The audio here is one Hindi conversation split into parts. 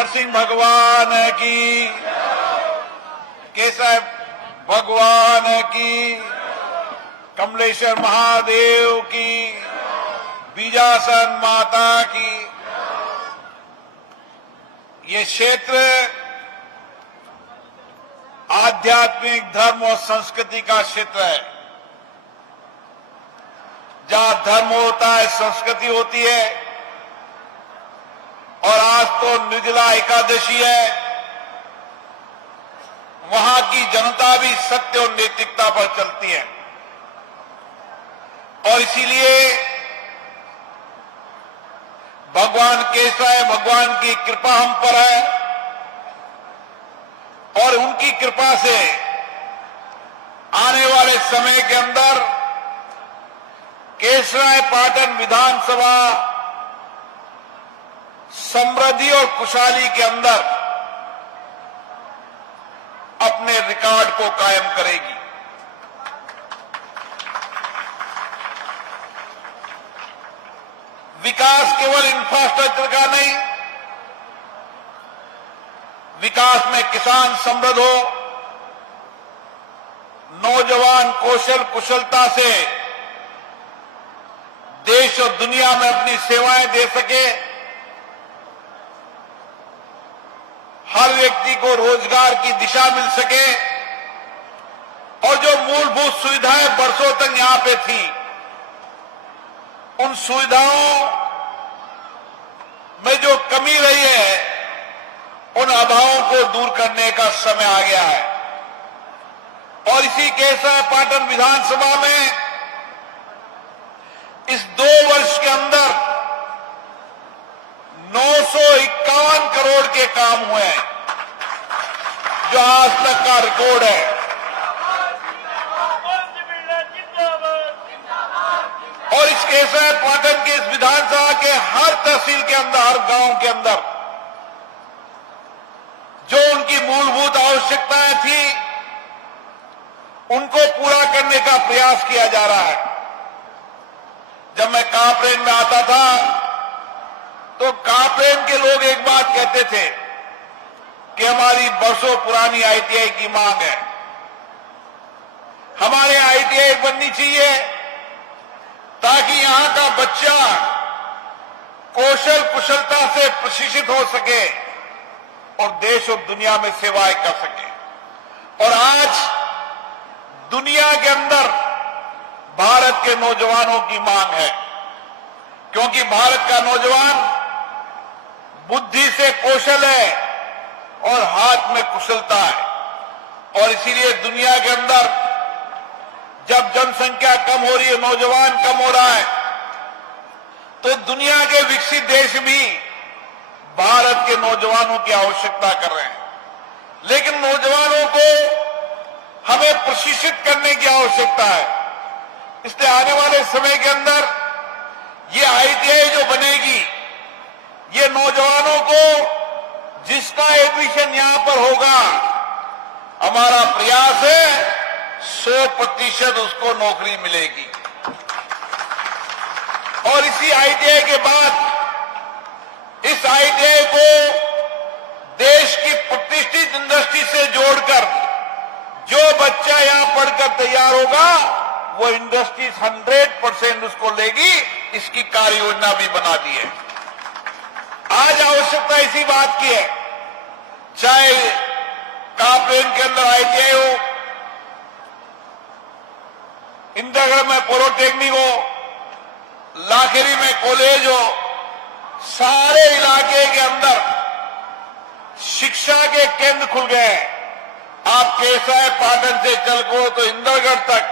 नरसिंह भगवान की, केशव भगवान की, कमलेश्वर महादेव की, बीजासन माता की। ये क्षेत्र आध्यात्मिक धर्म और संस्कृति का क्षेत्र है। जहां धर्म होता है संस्कृति होती है। और आज तो निर्जला एकादशी है, वहां की जनता भी सत्य और नैतिकता पर चलती है। और इसीलिए भगवान केशव भगवान की कृपा हम पर है और उनकी कृपा से आने वाले समय के अंदर केशरायपाटन विधानसभा समृद्धि और खुशहाली के अंदर अपने रिकॉर्ड को कायम करेगी। विकास केवल इंफ्रास्ट्रक्चर का नहीं, विकास में किसान समृद्ध हो, नौजवान कौशल कुशलता से देश और दुनिया में अपनी सेवाएं दे सके, हर व्यक्ति को रोजगार की दिशा मिल सके और जो मूलभूत सुविधाएं बरसों तक यहां पे थी, उन सुविधाओं में जो कमी रही है, उन अभावों को दूर करने का समय आ गया है। और इसी केशरायपाटन विधानसभा में इस 2 वर्ष के अंदर 951 करोड़ के काम हुए हैं, जो आज तक का रिकॉर्ड है। और इस केशरायपाटन के इस विधानसभा के हर तहसील के अंदर, हर गांव के अंदर जो उनकी मूलभूत आवश्यकताएं थी, उनको पूरा करने का प्रयास किया जा रहा है। जब मैं कापरेन में आता था तो कापरेन के लोग एक बात कहते थे कि हमारी बरसों पुरानी आईटीआई की मांग है, हमारे आईटीआई बननी चाहिए ताकि यहां का बच्चा कौशल कुशलता से प्रशिक्षित हो सके और देश और दुनिया में सेवाएं कर सके। और आज दुनिया के अंदर भारत के नौजवानों की मांग है, क्योंकि भारत का नौजवान बुद्धि से कौशल है और हाथ में कुशलता है। और इसीलिए दुनिया के अंदर जब जनसंख्या कम हो रही है, नौजवान कम हो रहा है, तो दुनिया के विकसित देश भी भारत के नौजवानों की आवश्यकता कर रहे हैं। लेकिन नौजवानों को हमें प्रशिक्षित करने की आवश्यकता है। इसलिए आने वाले समय के अंदर ये आईटीआई जो बनेगी, ये नौजवानों को जिसका एडमिशन यहां पर होगा, हमारा प्रयास है 100% उसको नौकरी मिलेगी। और इसी आईटीआई के बाद इस आईटीआई को देश की प्रतिष्ठित इंडस्ट्री से जोड़कर जो बच्चा यहां पढ़कर तैयार होगा, वो इंडस्ट्रीज 100% उसको लेगी। इसकी कार्य योजना भी बना दी है। आज आवश्यकता इसी बात की है, चाहे कापरेन के अंदर आईटीआई हो, इंदिरागढ़ में पॉलिटेक्निक हो, लाखेरी में कॉलेज हो, सारे इलाके के अंदर शिक्षा के केंद्र खुल गए हैं। आप केशरायपाटन से चलको तो इंदिरागढ़ तक,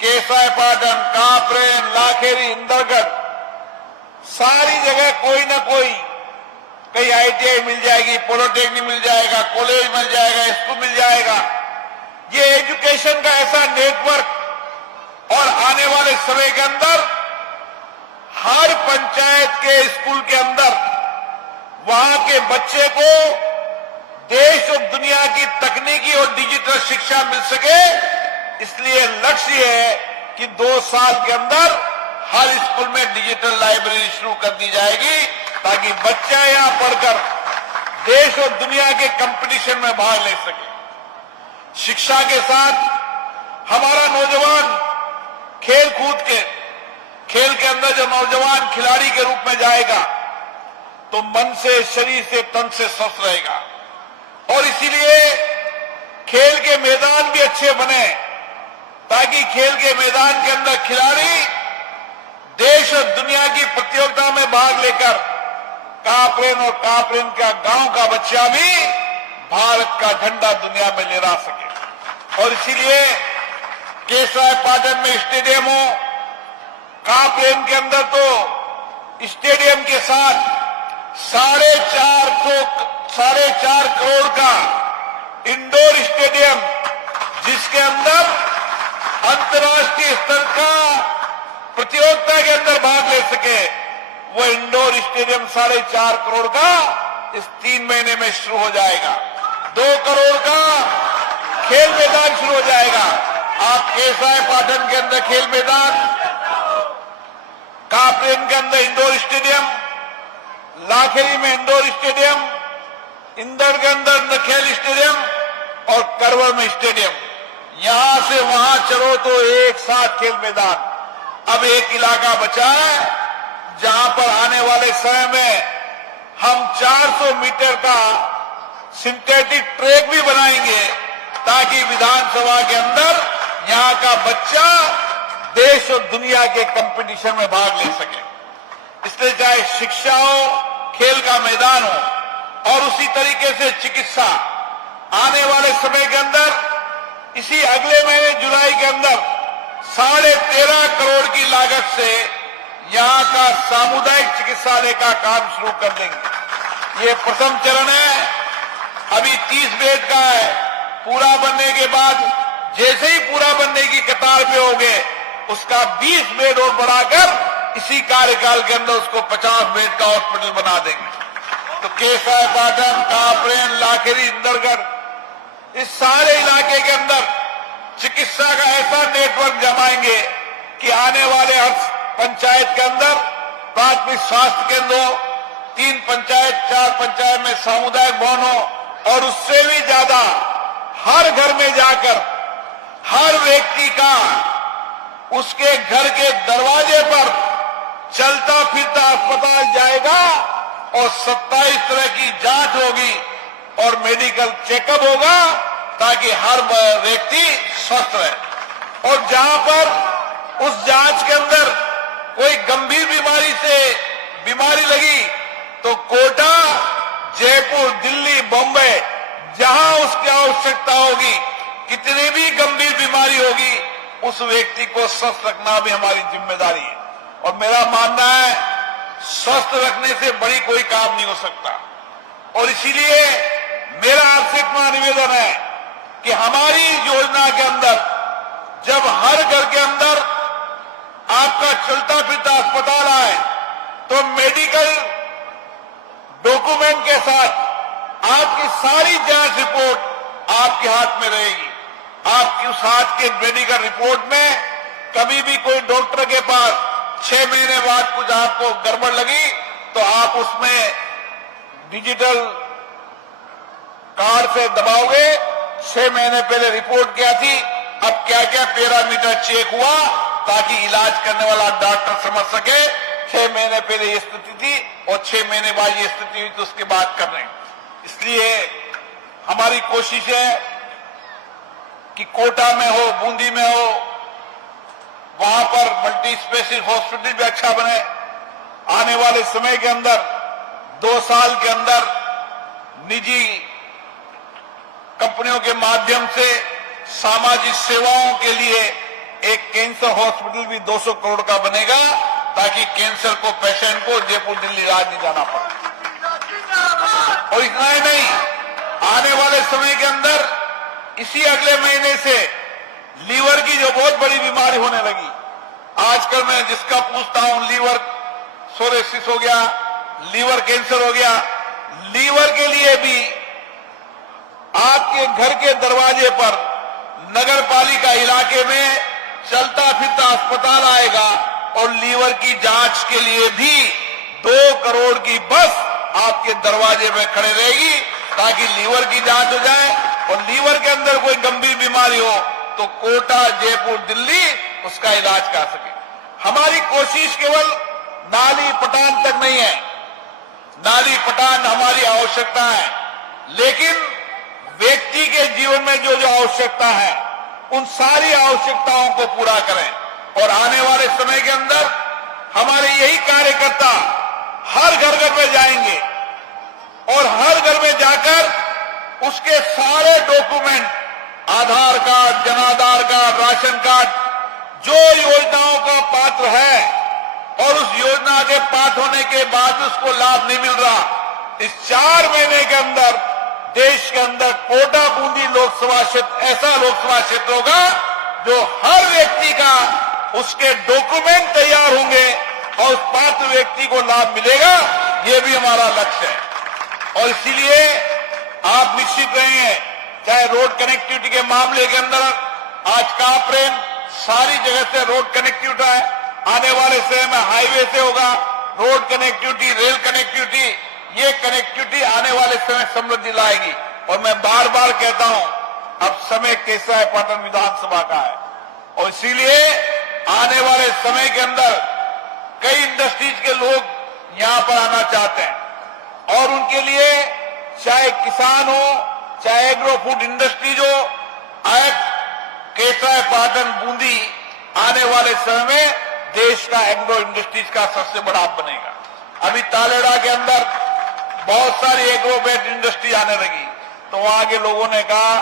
केशरायपाटन, कापरेन, लाखेरी, इंदिरागढ़, सारी जगह कोई ना कोई कहीं आईटीआई मिल जाएगी, पॉलिटेक्निक मिल जाएगा, कॉलेज मिल जाएगा, स्कूल मिल जाएगा। ये एजुकेशन का ऐसा नेटवर्क, और आने वाले समय के अंदर हर पंचायत के स्कूल के अंदर वहां के बच्चे को देश और दुनिया की तकनीकी और डिजिटल शिक्षा मिल सके। इसलिए लक्ष्य है कि 2 साल के अंदर हर स्कूल में डिजिटल लाइब्रेरी शुरू कर दी जाएगी, ताकि बच्चा यहां पढ़कर देश और दुनिया के कंपटीशन में भाग ले सके। शिक्षा के साथ हमारा नौजवान खेल कूद के खेल के अंदर जो नौजवान खिलाड़ी के रूप में जाएगा तो मन से, शरीर से, तन से स्वस्थ रहेगा। और इसीलिए खेल के मैदान भी अच्छे बने ताकि खेल के मैदान के अंदर खिलाड़ी देश और दुनिया की प्रतियोगिता में भाग लेकर कापरेन और कापरेन का गांव का बच्चा भी भारत का झंडा दुनिया में लहरा सके। और इसीलिए केसराय पाटन में स्टेडियम हो, कापरेन के अंदर तो स्टेडियम के साथ 4.5 करोड़ का इंडोर स्टेडियम, जिसके अंदर अंतर्राष्ट्रीय स्तर का प्रतियोगिता के अंदर भाग ले सके, वो इंडोर स्टेडियम 4.5 करोड़ का इस 3 महीने में शुरू हो जाएगा। 2 करोड़ का खेल मैदान शुरू हो जाएगा। आप केसराय पाटन के अंदर खेल मैदान, कापरेन के अंदर इंडोर स्टेडियम, लाखेरी में इंडोर स्टेडियम, इंदौर के अंदर नखेल स्टेडियम और करवर में स्टेडियम, यहां से वहां चलो तो एक साथ खेल मैदान। अब एक इलाका बचा है जहां पर आने वाले समय में हम 400 मीटर का सिंथेटिक ट्रैक भी बनाएंगे ताकि विधानसभा के अंदर यहां का बच्चा देश और दुनिया के कंपटीशन में भाग ले सके। इसलिए चाहे शिक्षा हो, खेल का मैदान हो और उसी तरीके से चिकित्सा, आने वाले समय के अंदर इसी अगले महीने जुलाई के अंदर 13.5 करोड़ की लागत से यहां का सामुदायिक चिकित्सालय का काम शुरू कर देंगे। ये प्रथम चरण है, अभी 30 बेड का है। पूरा बनने के बाद जैसे ही पूरा बनने की कतार पे होंगे उसका 20 बेड और बढ़ाकर इसी कार्यकाल के अंदर उसको 50 बेड का हॉस्पिटल बना देंगे। तो केसराय पाटन, कापरेन, लाखेरी, इंदरगढ़, इस सारे इलाके के अंदर चिकित्सा का ऐसा नेटवर्क जमाएंगे कि आने वाले हर पंचायत के अंदर प्राथमिक स्वास्थ्य केंद्र हो, 3 पंचायत 4 पंचायत में सामुदायिक भवन हो और उससे भी ज्यादा हर घर में जाकर हर व्यक्ति का उसके घर के दरवाजे पर चलता फिरता अस्पताल जाएगा और 27 तरह की जांच होगी और मेडिकल चेकअप होगा ताकि हर व्यक्ति स्वस्थ रहे। और जहां पर उस जांच के अंदर कोई गंभीर बीमारी लगी तो कोटा, जयपुर, दिल्ली, बॉम्बे, जहां उसकी आवश्यकता होगी, कितनी भी गंभीर बीमारी होगी, उस व्यक्ति को स्वस्थ रखना भी हमारी जिम्मेदारी है। और मेरा मानना है स्वस्थ रखने से बड़ी कोई काम नहीं हो सकता। और इसीलिए मेरा आपसे इतना निवेदन है कि हमारी योजना के अंदर जब हर घर के अंदर आपका चलता फिरता अस्पताल आए तो मेडिकल डॉक्यूमेंट के साथ आपकी सारी जांच रिपोर्ट आपके हाथ में रहेगी। आपकी उस हाथ के मेडिकल रिपोर्ट में कभी भी कोई डॉक्टर के पास 6 महीने बाद कुछ आपको गड़बड़ लगी तो आप उसमें डिजिटल कार्ड से दबाओगे, 6 महीने पहले रिपोर्ट क्या थी, अब क्या क्या पैरामीटर चेक हुआ, ताकि इलाज करने वाला डॉक्टर समझ सके 6 महीने पहले ये स्थिति थी और 6 महीने बाद ये स्थिति हुई तो उसके बाद कर रहे हैं। इसलिए हमारी कोशिश है कि कोटा में हो, बूंदी में हो, वहां पर मल्टी स्पेशलिस्ट हॉस्पिटल भी अच्छा बने। आने वाले समय के अंदर 2 साल के अंदर निजी कंपनियों के माध्यम से सामाजिक सेवाओं के लिए एक कैंसर हॉस्पिटल भी 200 करोड़ का बनेगा ताकि कैंसर को पेशेंट को जयपुर, दिल्ली, राज्य जाना पड़े। और इतना ही नहीं, आने वाले समय के अंदर इसी अगले महीने से लीवर की जो बहुत बड़ी बीमारी होने लगी, आजकल मैं जिसका पूछता हूं लीवर सोरेसिस हो गया, लीवर कैंसर हो गया, लीवर के लिए भी आपके घर के दरवाजे पर नगर पालिका इलाके में चलता फिरता अस्पताल आएगा और लीवर की जांच के लिए भी 2 करोड़ की बस आपके दरवाजे पे खड़े रहेगी ताकि लीवर की जांच हो जाए, और लीवर के अंदर कोई गंभीर बीमारी हो तो कोटा, जयपुर, दिल्ली उसका इलाज कर सके। हमारी कोशिश केवल नाली पटान तक नहीं है। नाली पटान हमारी आवश्यकता है, लेकिन व्यक्ति के जीवन में जो जो आवश्यकता है उन सारी आवश्यकताओं को पूरा करें। और आने वाले समय के अंदर हमारे यही कार्यकर्ता हर घर घर में जाएंगे और हर घर में जाकर उसके सारे डॉक्यूमेंट, आधार कार्ड, जनाधार कार्ड, राशन कार्ड, जो योजनाओं का पात्र है और उस योजना के पात्र होने के बाद उसको लाभ नहीं मिल रहा, इस 4 महीने के अंदर देश के अंदर कोटा बूंदी लोकसभा क्षेत्र ऐसा लोकसभा क्षेत्र होगा जो हर व्यक्ति का उसके डॉक्यूमेंट तैयार होंगे और उस पात्र व्यक्ति को लाभ मिलेगा। ये भी हमारा लक्ष्य है। और इसीलिए आप निश्चित रहिए, चाहे रोड कनेक्टिविटी के मामले के अंदर आज कापरेन सारी जगह से रोड कनेक्टिविटी है, आने वाले समय में हाईवे से होगा, रोड कनेक्टिविटी, रेल कनेक्टिविटी, ये कनेक्टिविटी आने वाले समय समृद्धि लाएगी। और मैं बार बार कहता हूं, अब समय केसरापाटन विधानसभा का है और इसीलिए आने वाले समय के अंदर कई इंडस्ट्रीज के लोग यहां पर आना चाहते हैं और उनके लिए चाहे किसान हो, चाहे एग्रो फूड इंडस्ट्रीज हो, केसरापाटन बूंदी आने वाले समय में देश का एग्रो इंडस्ट्रीज का सबसे बड़ा हब बनेगा। अभी तालेड़ा के अंदर बहुत सारी एग्रो बेस्ड इंडस्ट्री आने लगी, तो वहां के लोगों ने कहा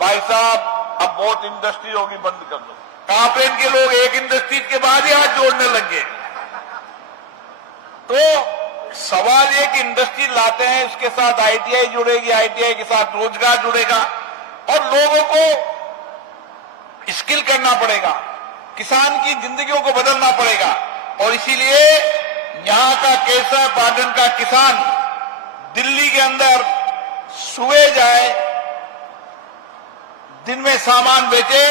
भाई साहब अब बहुत इंडस्ट्री होगी, बंद कर दो। कापरेन के लोग एक इंडस्ट्री के बाद ही हाथ जोड़ने लगे। तो सवाल ये कि इंडस्ट्री लाते हैं, उसके साथ आईटीआई जुड़ेगी, आईटीआई के साथ रोजगार जुड़ेगा और लोगों को स्किल करना पड़ेगा, किसान की जिंदगियों को बदलना पड़ेगा। और इसीलिए यहां का केसरापाटन का किसान दिल्ली के अंदर सुबह जाए, दिन में सामान बेचे,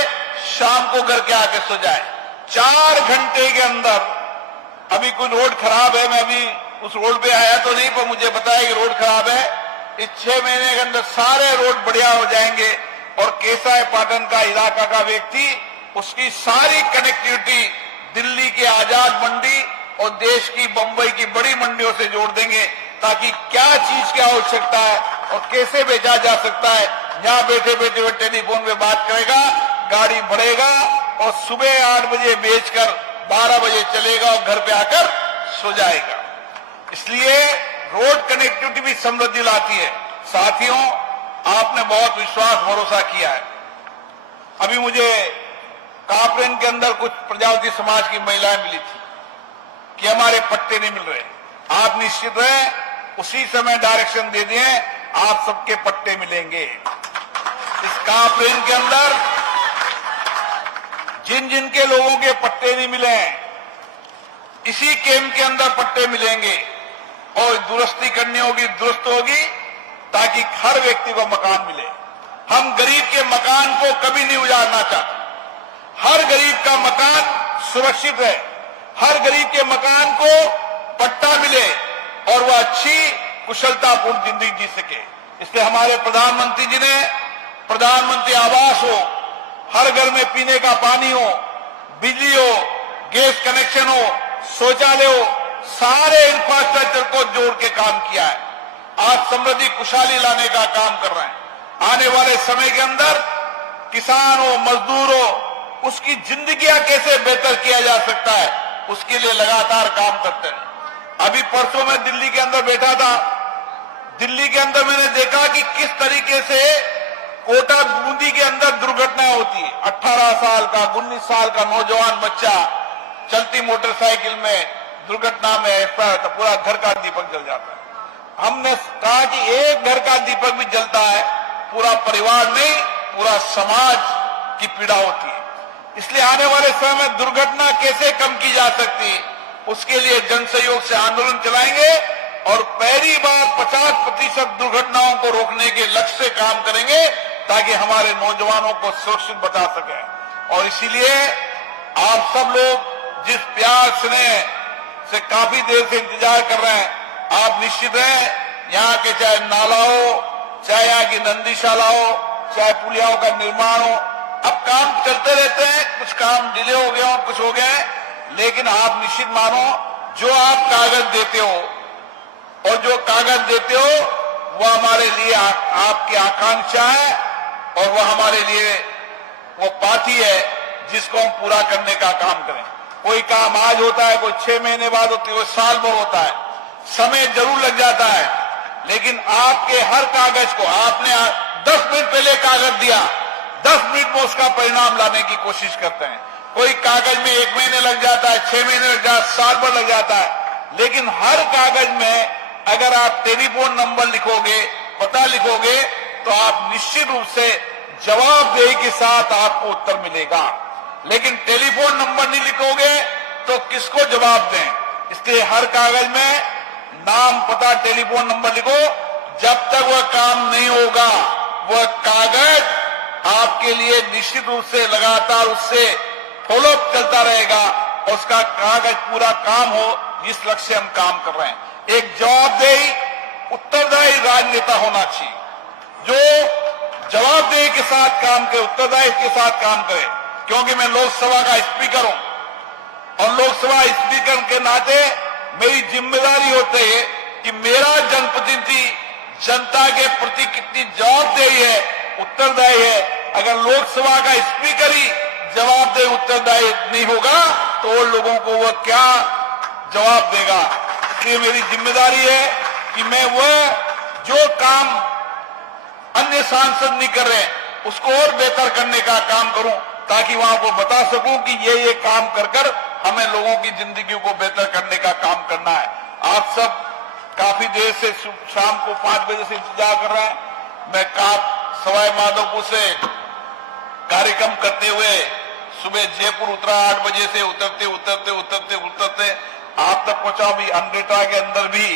शाम को घर के आके सो जाए। 4 घंटे के अंदर, अभी कोई रोड खराब है, मैं अभी उस रोड पे आया तो नहीं, पर मुझे बताया कि रोड खराब है, इस 6 महीने के अंदर सारे रोड बढ़िया हो जाएंगे और केसरापाटन का इलाका का व्यक्ति उसकी सारी कनेक्टिविटी दिल्ली की आजाद मंडी और देश की बंबई की बड़ी मंडियों से जोड़ देंगे, ताकि क्या चीज की आवश्यकता है और कैसे बेचा जा सकता है, यहां बैठे बैठे हुए टेलीफोन पे बात करेगा, गाड़ी बढ़ेगा और सुबह 8 बजे बेचकर 12 बजे चलेगा और घर पे आकर सो जाएगा। इसलिए रोड कनेक्टिविटी भी समृद्धि लाती है। साथियों, आपने बहुत विश्वास भरोसा किया है। अभी मुझे कापरेन के अंदर कुछ प्रजापति समाज की महिलाएं मिली थी कि हमारे पट्टे नहीं मिल रहे। आप निश्चित रहे, उसी समय डायरेक्शन दे दिए, आप सबके पट्टे मिलेंगे। इस कापरेन के अंदर जिन जिन के लोगों के पट्टे नहीं मिले हैं, इसी कैंप के अंदर पट्टे मिलेंगे और दुरुस्ती करनी होगी, दुरुस्त होगी, ताकि हर व्यक्ति को मकान मिले। हम गरीब के मकान को कभी नहीं उजाड़ना चाहते। हर गरीब का मकान सुरक्षित है, हर गरीब के मकान को पट्टा मिले और वह अच्छी कुशलतापूर्ण जिंदगी जी सके। इसलिए हमारे प्रधानमंत्री जी ने प्रधानमंत्री आवास हो, हर घर में पीने का पानी हो, बिजली हो, गैस कनेक्शन हो, शौचालय हो, सारे इंफ्रास्ट्रक्चर को जोड़ के काम किया है। आज समृद्धि खुशहाली लाने का काम कर रहे हैं। आने वाले समय के अंदर किसान हो, मजदूर हो, उसकी जिंदगियां कैसे बेहतर किया जा सकता है, उसके लिए लगातार काम करते हैं। अभी परसों में दिल्ली के अंदर बैठा था, दिल्ली के अंदर मैंने देखा कि किस तरीके से कोटा बूंदी के अंदर दुर्घटनाएं होती है। 18 साल का, 19 साल का नौजवान बच्चा चलती मोटरसाइकिल में दुर्घटना में एक्सपायर होता, पूरा घर का दीपक जल जाता है। हमने कहा कि एक घर का दीपक भी जलता है, पूरा परिवार नहीं, पूरा समाज की पीड़ा होती है। इसलिए आने वाले समय में दुर्घटना कैसे कम की जा सकती है, उसके लिए जन सहयोग से आंदोलन चलाएंगे और पहली बार 50% दुर्घटनाओं को रोकने के लक्ष्य से काम करेंगे, ताकि हमारे नौजवानों को सुरक्षित बचा सके। और इसीलिए आप सब लोग जिस प्यार स्नेह से काफी देर से इंतजार कर रहे हैं, आप निश्चित हैं यहाँ के चाहे नाला हो, चाहे यहाँ की नंदीशाला हो, चाहे पुलियाओं का निर्माण हो, अब काम चलते रहते हैं। कुछ काम डिले हो गया हो, कुछ हो गया है, लेकिन आप निश्चित मानो जो आप कागज देते हो और जो कागज देते हो वो हमारे लिए आपकी आकांक्षा है और वो हमारे लिए वो पाती है जिसको हम पूरा करने का काम करें। कोई काम आज होता है, कोई 6 महीने बाद होती है, कोई साल भर होता है, समय जरूर लग जाता है, लेकिन आपके हर कागज को आपने 10 मिनट पहले कागज दिया, 10 मिनट में उसका परिणाम लाने की कोशिश करते हैं। कोई कागज में 1 महीने लग जाता है, 6 महीने लग जाता है, साल भर लग जाता है, लेकिन हर कागज में अगर आप टेलीफोन नंबर लिखोगे, पता लिखोगे, तो आप निश्चित रूप से जवाबदेही के साथ आपको उत्तर मिलेगा। लेकिन टेलीफोन नंबर नहीं लिखोगे तो किसको जवाब दें? इसलिए हर कागज में नाम, पता, टेलीफोन नंबर लिखो। जब तक वह काम नहीं होगा वह कागज आपके लिए निश्चित रूप से लगातार उससे फॉलोअप चलता रहेगा और उसका कागज पूरा काम हो जिस लक्ष्य से हम काम कर रहे हैं। एक जवाबदेही, उत्तरदायी राजनेता होना चाहिए जो जवाबदेही के साथ काम करे, उत्तरदायी के साथ काम करे। क्योंकि मैं लोकसभा का स्पीकर हूं और लोकसभा स्पीकर के नाते मेरी जिम्मेदारी होती है कि मेरा जनप्रतिनिधि जनता के प्रति कितनी जवाबदेही है, उत्तरदायी है। अगर लोकसभा का स्पीकर ही जवाबदेही, उत्तरदायी नहीं होगा तो वो लोगों को वह क्या जवाब देगा? इसलिए मेरी जिम्मेदारी है कि मैं वह जो काम अन्य सांसद नहीं कर रहे उसको और बेहतर करने का काम करूं, ताकि वहां को बता सकूं कि ये काम कर हमें लोगों की जिंदगी को बेहतर करने का काम करना है। आप सब काफी देर से शाम को 5 बजे से इंतजार कर रहे हैं। मैं सवाई माधोपुर से कार्यक्रम करते हुए सुबह जयपुर उतरा, 8 बजे से उतरते आप तक पहुंचा। भी अंड्रेटा के अंदर भी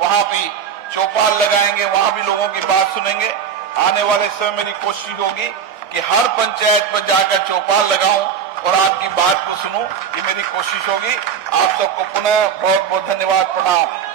वहां भी चौपाल लगाएंगे, वहां भी लोगों की बात सुनेंगे। आने वाले समय मेरी कोशिश होगी कि हर पंचायत पर जाकर चौपाल लगाऊं और आपकी बात को सुनूं। ये मेरी कोशिश होगी। आप सबको पुनः बहुत बहुत धन्यवाद, प्रणाम।